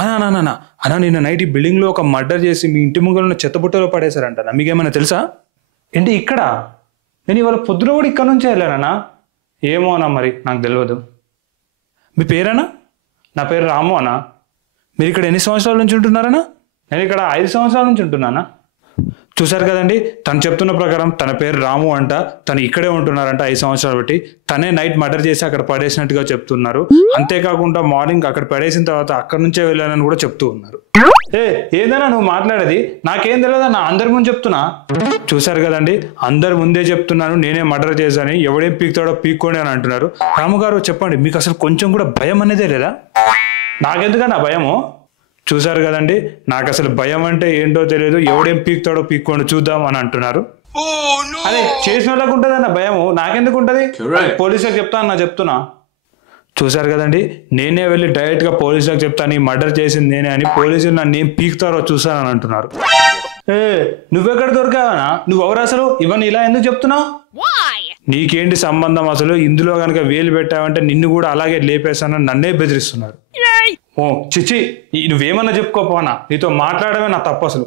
అన్నా నిన్న నైట్ ఈ బిల్డింగ్లో ఒక మర్డర్ చేసి మీ ఇంటి ముంగల ఉన్న చెత్తబుట్టలో పడేశారంట. మీకేమైనా తెలుసా? ఏంటి ఇక్కడ? నేను ఇవాళ పొద్దున కూడా ఇక్కడ నుంచే వెళ్ళానన్నా. ఏమో అన్నా, మరి నాకు తెలియదు. మీ పేరేనా? నా పేరు రాము అన్నా. మీరు ఇక్కడ ఎన్ని సంవత్సరాల నుంచి ఉంటున్నారన్నా? నేను ఇక్కడ 5 సంవత్సరాల నుంచి ఉంటున్నానా. చూశారు కదండి, తను చెప్తున్న ప్రకారం తన పేరు రాము అంట. తను ఇక్కడే ఉంటున్నారంట 5 సంవత్సరాలు బట్టి. తనే నైట్ మర్డర్ చేసి అక్కడ పడేసినట్టుగా చెప్తున్నారు. అంతేకాకుండా మార్నింగ్ అక్కడ పడేసిన తర్వాత అక్కడ నుంచే వెళ్ళానని కూడా చెప్తూ ఉన్నారు. ఏదైనా నువ్వు మాట్లాడేది నాకేం తెలియదన్నా, అందరి ముందు చెప్తున్నా. చూశారు కదండి, అందరి ముందే చెప్తున్నాను నేనే మర్డర్ చేశాను, ఎవడేం పీకుతాడో పీక్కోండి అని అంటున్నారు. రాము గారు చెప్పండి, మీకు అసలు కొంచెం కూడా భయం అనేదే లేదా? నాకెందుకన్నా భయము? చూశారు కదండి, నాకు అసలు భయం అంటే ఏంటో తెలియదు, ఎవడేం పీకుతాడో పీక్కోండి చూద్దాం అని అంటున్నారు. అదే చేసిన వాళ్ళకు ఉంటుందన్న భయము, నాకెందుకు ఉంటుంది? పోలీసులకు చెప్తున్నా. చూశారు కదండి, నేనే వెళ్ళి డైరెక్ట్గా పోలీసులకు చెప్తాను ఈ మర్డర్ చేసింది నేనే అని. పోలీసులు నన్ను ఏం పీకుతారో చూసానని అంటున్నారు. నువ్వెక్కడ దొరికావనా? నువ్వెవరు అసలు? ఇవన్నీ ఇలా ఎందుకు చెప్తున్నావు? నీకేంటి సంబంధం అసలు? ఇందులో కనుక వేలు పెట్టావంటే నిన్ను కూడా అలాగే లేపేస్తానని నన్నే బెదిరిస్తున్నారు. ఓ చిచ్చి, నువ్వేమన్నా చెప్పుకోపోనా, నీతో మాట్లాడమే నా తప్పు అసలు.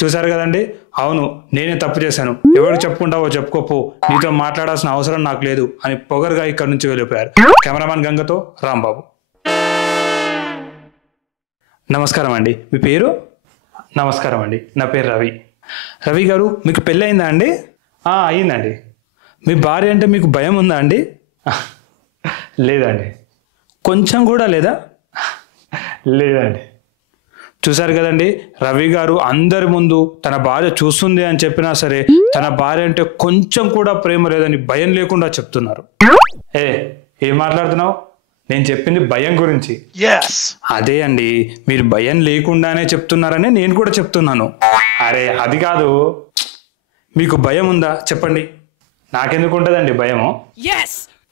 చూశారు కదండి, అవును నేనే తప్పు చేశాను, ఎవరికి చెప్పుకుంటావో చెప్పుకోపో, నీతో మాట్లాడాల్సిన అవసరం నాకు లేదు అని పొగరుగా ఇక్కడ నుంచి వెళ్ళిపోయారు. కెమెరామాన్ గంగతో రాంబాబు. నమస్కారం అండి, మీ పేరు? నమస్కారం అండి, నా పేరు రవి. రవి గారు, మీకు పెళ్ళి అయిందా అండి? అయిందండి. మీ భార్య అంటే మీకు భయం ఉందా అండి? లేదండి. కొంచెం కూడా లేదా? లేదండి. చూశారు కదండి, రవి గారు అందరి ముందు తన భార్య చూస్తుంది అని చెప్పినా సరే తన భార్య అంటే కొంచెం కూడా ప్రేమ లేదని భయం లేకుండా చెప్తున్నారు. ఏం మాట్లాడుతున్నావు? నేను చెప్పింది భయం గురించి. అదే అండి, మీరు భయం లేకుండానే చెప్తున్నారని నేను కూడా చెప్తున్నాను. అరే అది కాదు, మీకు భయం ఉందా చెప్పండి? నాకెందుకు ఉంటుందండి భయము?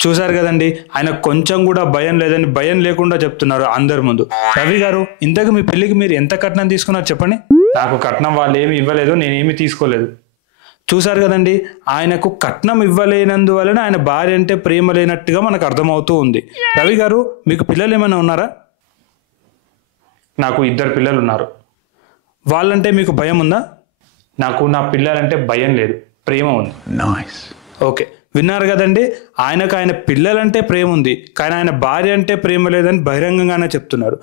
చూశారు కదండి, ఆయన కొంచెం కూడా భయం లేదని భయం లేకుండా చెప్తున్నారు అందరి ముందు. రవి గారు, ఇంతకు మీ పెళ్లికి మీరు ఎంత కట్నం తీసుకున్నారు చెప్పండి? నాకు కట్నం వాళ్ళు ఏమి ఇవ్వలేదు, నేనేమి తీసుకోలేదు. చూశారు కదండి, ఆయనకు కట్నం ఇవ్వలేనందువలన ఆయన భార్య అంటే ప్రేమ లేనట్టుగా మనకు అర్థమవుతూ ఉంది. రవి గారు, మీకు పిల్లలు ఏమైనా ఉన్నారా? నాకు 2 పిల్లలు ఉన్నారు. వాళ్ళంటే మీకు భయం ఉందా? నాకు నా పిల్లలంటే భయం లేదు, ప్రేమ ఉంది. ఓకే, విన్నారు కదండి, ఆయనకు ఆయన పిల్లలంటే ప్రేమ ఉంది, కానీ ఆయన భార్య అంటే ప్రేమ లేదని బహిరంగంగానే చెప్తున్నారు.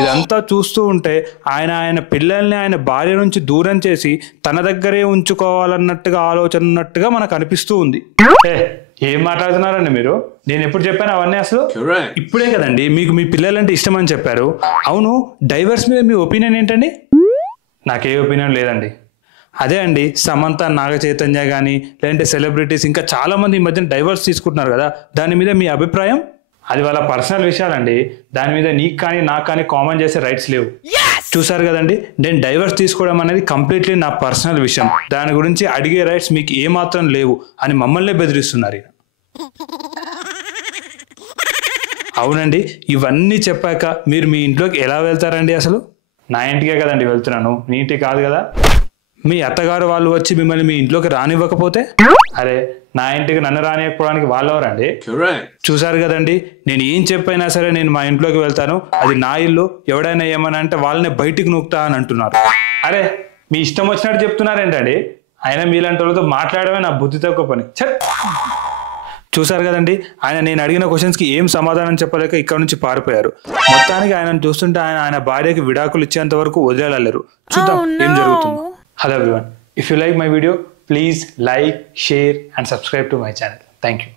ఇదంతా చూస్తూ ఉంటే ఆయన పిల్లల్ని ఆయన భార్య నుంచి దూరం చేసి తన దగ్గరే ఉంచుకోవాలన్నట్టుగా ఆలోచన ఉన్నట్టుగా మనకు అనిపిస్తూ ఉంది. ఏం మాట్లాడుతున్నారండి మీరు? నేను ఎప్పుడు చెప్పాను అవన్నీ? అసలు ఇప్పుడే కదండి మీకు మీ పిల్లలంటే ఇష్టం అని చెప్పారు. అవును, డైవర్స్ మీద మీ ఒపీనియన్ ఏంటండి? నాకే ఒపీనియన్ లేదండి. అదే అండి, సమంత, నాగ చైతన్య కానీ లేదంటే సెలబ్రిటీస్ ఇంకా చాలా మంది ఈ మధ్యన డైవర్స్ తీసుకుంటున్నారు కదా, దాని మీద మీ అభిప్రాయం? అది వాళ్ళ పర్సనల్ విషయాలండి, దాని మీద నీకు కానీ నాకు కానీ కామెంట్ చేసే రైట్స్ లేవు. చూసారు కదండి, నేను డైవర్స్ తీసుకోవడం అనేది కంప్లీట్లీ నా పర్సనల్ విషయం, దాని గురించి అడిగే రైట్స్ మీకు ఏమాత్రం లేవు అని మమ్మల్ని బెదిరిస్తున్నారు. అవునండి, ఇవన్నీ చెప్పాక మీరు మీ ఇంట్లోకి ఎలా వెళ్తారండి? అసలు నా ఇంటికే కదండి వెళ్తున్నాను, మీ ఇంటికి కాదు కదా. మీ అత్తగారు వాళ్ళు వచ్చి మిమ్మల్ని మీ ఇంట్లోకి రానివ్వకపోతే? అరే నా ఇంటికి నన్ను రానివ్వకపోవడానికి వాళ్ళెవరండి? చూశారు కదండి, నేను ఏం చెప్పైనా సరే నేను మా ఇంట్లోకి వెళ్తాను, అది నా ఇల్లు, ఎవడైనా ఏమని అంటే వాళ్ళనే బయటికి నూకుతా అని అంటున్నారు. అరే మీ ఇష్టం వచ్చినట్టు చెప్తున్నారేంటండి? ఆయన మీలాంటి వాళ్ళతో మాట్లాడమే నా బుద్ధి తక్కువ పని. చూశారు కదండి, నేను అడిగిన క్వశ్చన్స్కి ఏం సమాధానం చెప్పలేక ఇక్కడ నుంచి పారిపోయారు. మొత్తానికి ఆయనను చూస్తుంటే ఆయన భార్యకి విడాకులు ఇచ్చేంత వరకు వదిలేయలేరు. చూద్దాం ఏం జరుగుతుందో. Hello everyone, if you like my video, please like, share and subscribe to my channel. Thank you.